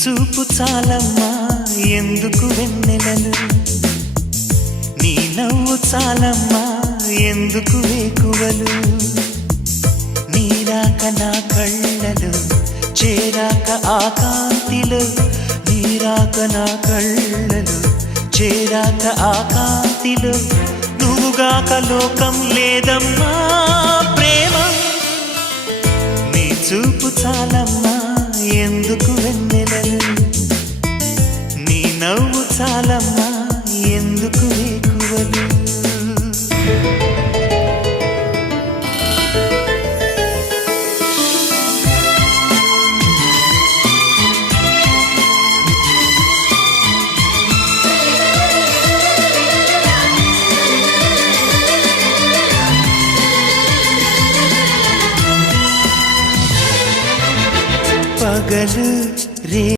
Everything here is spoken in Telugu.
చూపు చాలమ్మా ఎందుకు వెన్నెలలు, నీ నవ్వు చాలమ్మా ఎందుకు వేకువలు, నీరాక నా కళ్ళలు చేరాక ఆ కాంతిలో, నీరాక నా కళ్ళలు చేరాక ఆ కాంతిలో, నువ్వుగాక లోకం లేదమ్మా ప్రేమ. నీ చూపు చాలమ్మా ఎందుకు వెన్నెలలు, నీ నవ్వు చాలమ్మా ఎందుకు వేకువలు. పగలు రే